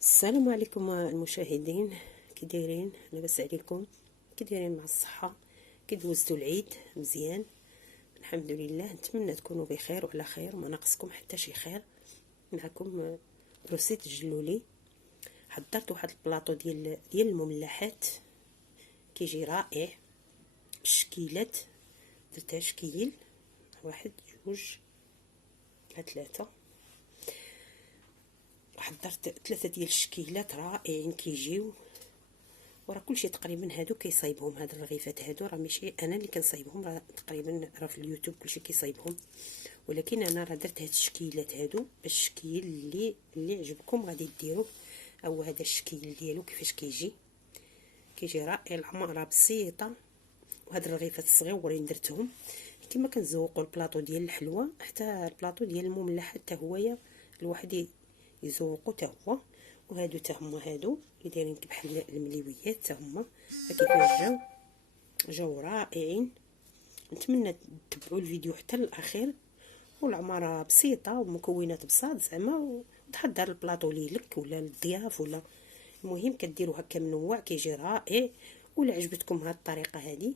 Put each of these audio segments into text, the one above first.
السلام عليكم المشاهدين، كي دايرين؟ لاباس عليكم؟ كي دايرين مع الصحه؟ كي دوزتوا العيد مزيان؟ الحمد لله. نتمنى تكونوا بخير وعلى خير، ما ناقصكم حتى شي خير. معكم روسيت الجلولي. حضرت واحد البلاطو ديال المملحات، كيجي رائع بالشكيلات. درتها شكيل، واحد جوج ثلاثة. حضرت 3 ديال الشكيلات رائعين كيجيو، وراه كلشي تقريبا هادو كيصايبهم. هاد الرغيفات هادو راه ماشي انا اللي كنصايبهم، راه تقريبا راه في اليوتيوب كلشي كيصايبهم، ولكن انا راه درت هاد الشكيلات هادو باش الشكيل اللي عجبكم غادي ديروه. او هذا الشكيل ديالو كيفاش كيجي رائع. العماره بسيطه، وهاد الرغيفات الصغيورين درتهم كما كنزوقوا البلاطو ديال الحلوى، حتى البلاطو ديال المملحات حتى هويا الواحد يزوقوا حتى هو. وهادو حتى هما هادو اللي دايرين بحال المليويات حتى هما كيفاش جاو رائعين. نتمنى تتبعوا الفيديو حتى الاخير. والعماره بسيطه ومكونات بساط زعما، وتحضر البلاطو ليلك ولا للضياف، ولا المهم كديروا هكا منوع كيجي رائع. ولا عجبتكم هاد الطريقه هذه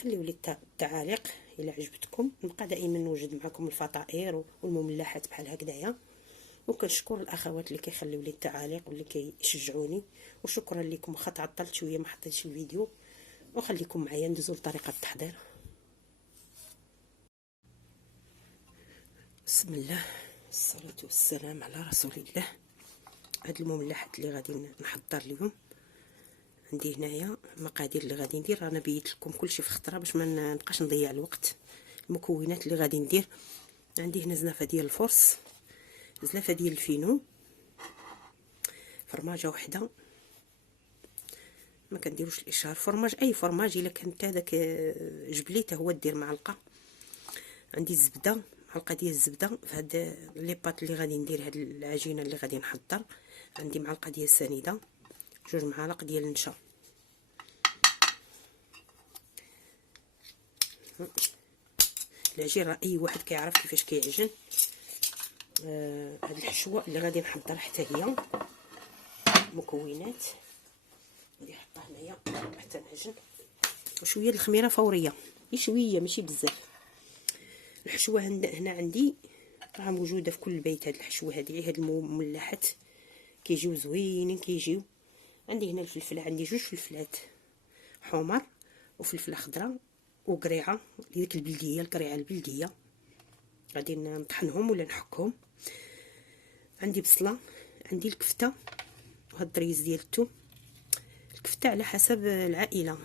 خليوا لي التعاليق الا عجبتكم. نبقى دائما نوجد معكم الفطائر والمملحات بحال هكذايا. وكنشكر الاخوات اللي كيخليو لي التعاليق واللي كيشجعوني، وشكرا لكم. واخا تعطلت شويه ما حطيتش الفيديو، وخليكم معايا ندوزو لطريقه التحضير. بسم الله والصلاه والسلام على رسول الله. هاد المملحات اللي غادي نحضر اليوم، عندي هنايا المقادير اللي غادي ندير. انا بيت لكم كلشي في خطره باش ما نبقاش نضيع الوقت. المكونات اللي غادي ندير: عندي هنا زنافه ديال الفرص، زلافه ديال الفينو، فرماجه وحده، ما كنديروش الاشهار، فرماج اي فرماج الا كانت هذاك جبلي حتى هو دير معلقه. عندي الزبده، معلقه ديال الزبده في هاد لي باط اللي غادي ندير هاد العجينه اللي غادي نحضر. عندي معلقه ديال السنيده، 2 معالق ديال النشا. العجين راه اي واحد كيعرف كيفاش كيعجن. هاد الحشوه اللي غادي نحضر حتى هي مكونات غادي نحطها هنايا حتى نعجن. وشويه الخميره فوريه، شويه ماشي بزاف. الحشوه هنا عندي راه موجوده في كل بيت. هاد الحشوه هذه، هاد المملحات كيجيو زوينين كيجيو. عندي هنا الفلفله، عندي 2 فلفلات حمر وفلفله خضراء وقريعه ديك البلديه، القريعه البلديه غادي نطحنهم ولا نحكهم. عندي بصله، عندي الكفته وهاد الدريز ديال الثوم. الكفته على حسب العائله،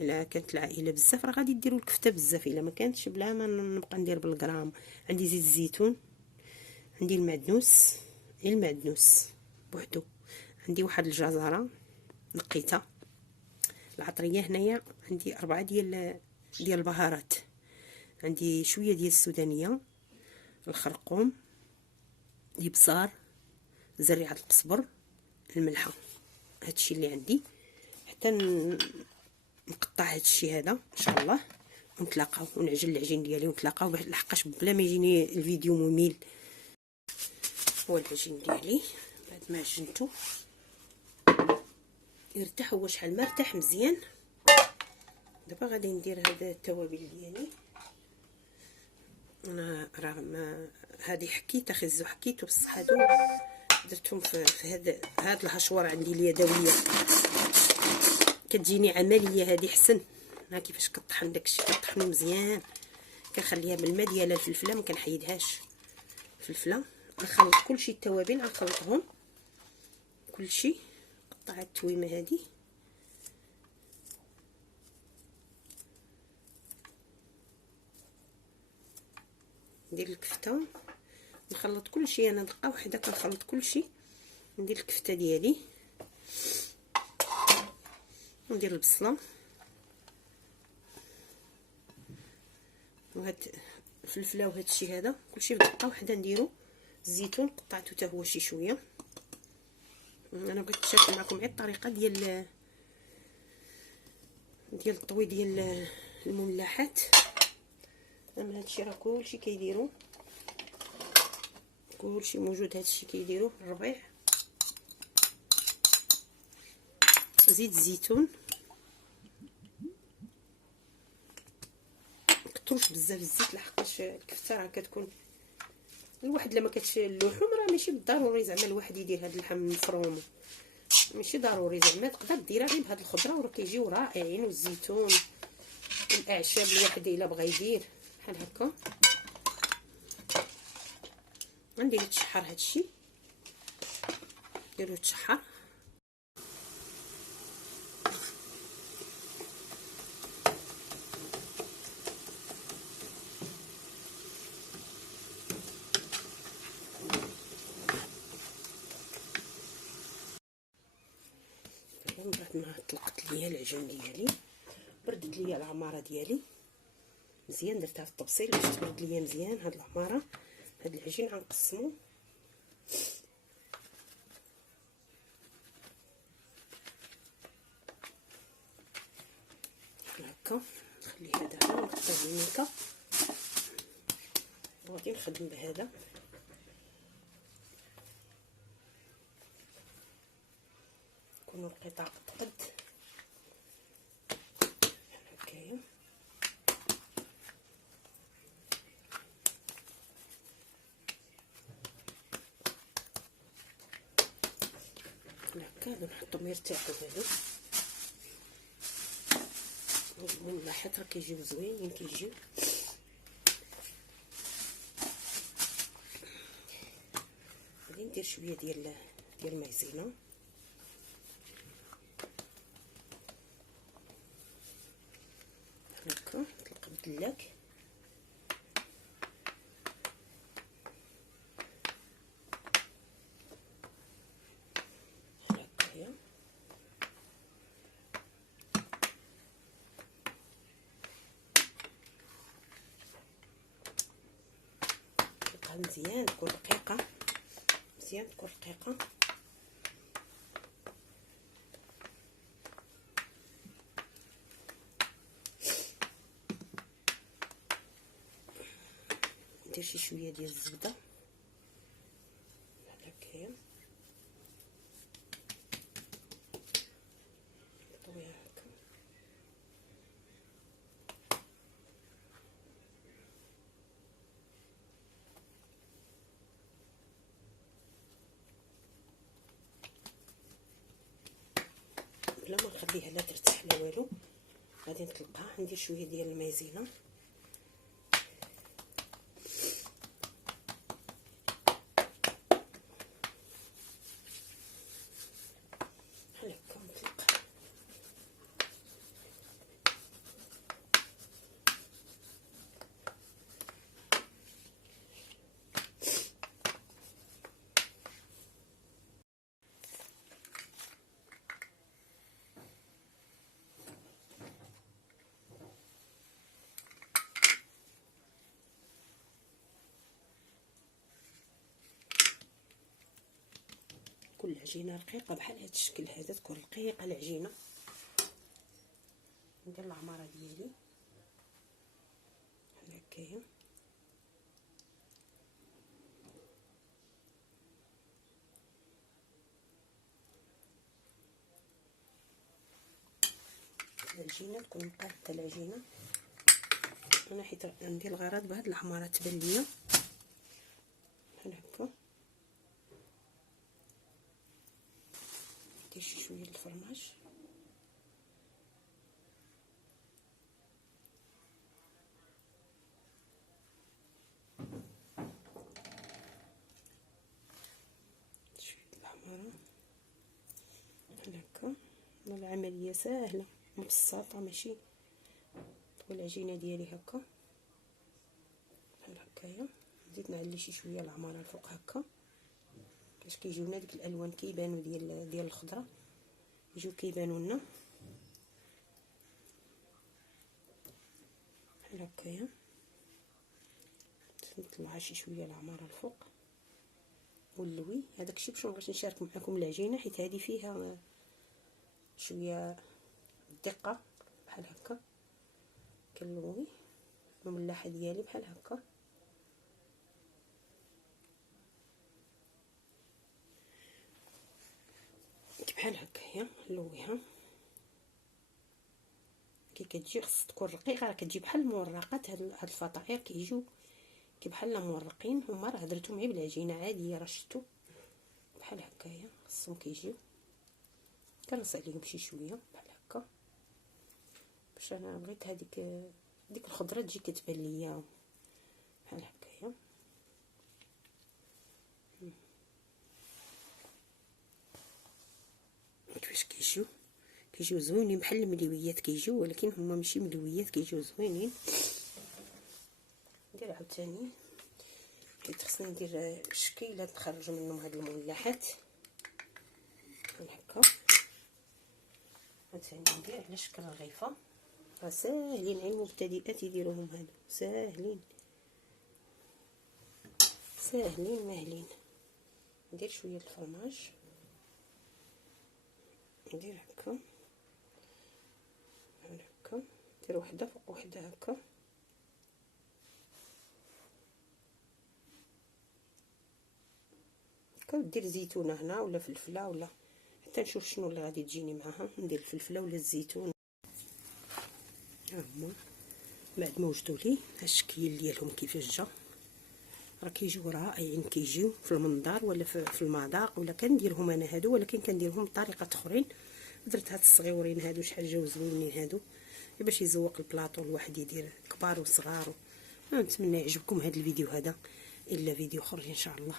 الا كانت العائله بزاف راه غادي ديروا الكفته بزاف، الا ما كانتش بلا ما نبقى ندير بالغرام. عندي زيت الزيتون، عندي المعدنوس، المعدنوس بوحدو. عندي واحد الجزره نقيتها. العطريه هنايا عندي 4 ديال البهارات. عندي شويه ديال السودانيه، الخرقوم، الابصار، زريعه القزبر، الملحه. هادشي اللي عندي. حتى نقطع هادشي هذا ان شاء الله، ونتلاقاو ونعجن العجين ديالي ونتلاقاو، لحقاش بلا ما يجيني الفيديو ممل. هو العجين ديالي بعد ما عجنته يرتاح، هو شحال ما ارتاح مزيان. دابا غادي ندير هاد التوابل ديالي. انا راه ما هادي حكيت خزو حكيت، بصح هادو درتهم في هاد الهشوار عندي اليدويه، كتجيني عمليه هادي حسن. ها كيفاش كطحن داكشي، كطحنو مزيان. كنخليها بالماء ديالها الفلفله، ما كنحيدهاش الفلفله. نخلط كلشي التوابل، غنخلطهم كلشي. قطع التويمه هادي، ندير الكفته، نخلط كلشي. انا دقه واحده كنخلط كلشي. ندير الكفته ديالي، وندير البصله وهاد الفلفله وهاد الشيء هذا كلشي بدقه واحده. نديرو الزيتون قطعته حتى هو شي شويه. انا بغيت نشارك معكم غير الطريقه ديال الطوي ديال المملحات. اما هادشي راه كلشي كيديرو، كلشي موجود. هادشي كيديروه الربيع. زيت الزيتون، مكتروش بزاف الزيت لحقاش الكفته راه كتكون الواحد لما اللحوم راه ماشي بالضروري زعما الواحد يدير هاد اللحم مفروم، ماشي ضروري زعما تقدر ديرها غير بهاد الخضره وراه كيجيو رائعين، والزيتون والاعشاب الواحد الا بغى يدير بحال هكا. غندير تشحر هادشي، ديرو تشحر. من بعد ما طلقت ليا العجين ديالي، بردت ليا العماره ديالي مزيان، درتها في الطبسيل باش تبرد ليا مزيان هاد العماره. هاد العجين غنقسمو هكا، نخليها دابا ونحطها في الميكا. وغادي نخدم بهذا، يكونوا القطع قد هكايا. هكا نحطهم يرتاحوا هادو، من لاحظت راه كيجيو زوينين كيجيو. غادي ندير شويه ديال المايزينا، هكا نطلق بدلاك. هكايا نطلقها مزيان تكون رقيقه، مزيان تكون رقيقه. ندير شي شويه ديال الزبده هكايا، نطويها هكا. بلا ما نخليها لا ترتاح لا والو، غادي نطلقها. ندير شويه ديال المايزينا بحال هكا، نطلق. كل عجينه رقيقه بحال هذا الشكل هذا، تكون رقيقه العجينه. ندير العماره ديالي بحال هكايا، العجينه تكون مقاده العجينه. انا حيت عندي الغرض بهاد العماره تبان ليا بحال هكا. ندير شي شويه الفرماج، شويه العماره بحال هكا. العمليه ساهله مبسطه، ماشي تكون العجينه ديالي هكا بحال هكايا. نزيد نعلي شي شويه العماره الفوق هكا باش كيجيونا ديك الالوان كيبانو ديال الخضره، يجيو كيبانو لنا بحال هكايا. نطلعها شي شويه العماره الفوق ونلوي. هذاك الشيء باش مبغيتش نشارك معكم العجينه حيت هذه فيها شويه دقه بحال هكا. كنلوي المملحه ديالي بحال هكا، بحال هكايا نلويها. كي كتجي خص تكون رقيقه، راه كتجي بحال المورقات. هاد الفطائر كيجيو كي بحال مورقين، هما راه درتهم غير بالعجينه عاديه، راه شفتوا بحال هكايا خصهم كيجيو. كنرص عليهم شي شويه بحال هكا باش انا بغيت ديك الخضره تجي كتبان ليا بحال هكايا. كيفاش كيجيو زوينين بحال المليويات كيجيو، ولكن هما ماشي مليويات، كيجيو زوينين. ندير عاوتاني حيت خصني ندير الشكيله تخرج منهم هاد المملحات بحال هكا. عاوتاني ندير على شكل رغيفه. راه ساهلين على المبتدئات يديروهم هادو، ساهلين ساهلين ماهلين. ندير شويه الفرماج، ندير هكا بحال هكا، ندير وحده فوق وحده هكا. كندير زيتونه هنا ولا فلفله، ولا حتى نشوف شنو اللي غادي تجيني معاها. ندير الفلفله ولا الزيتون. ها هما بعد ما وجدوا لي الشكل ديالهم كيفاش جا، راه كيجيو رائعين. كيجيو في المنظار ولا في المذاق، ولا كنديرهم انا هادو، ولكن كنديرهم بطريقه اخرين. درت هاد الصغيورين هادو شحال جاو زوينين هادو، باش يزوق البلاطو الواحد يدير كبار وصغار. نتمنى يعجبكم هاد الفيديو هذا. الا فيديو اخر ان شاء الله.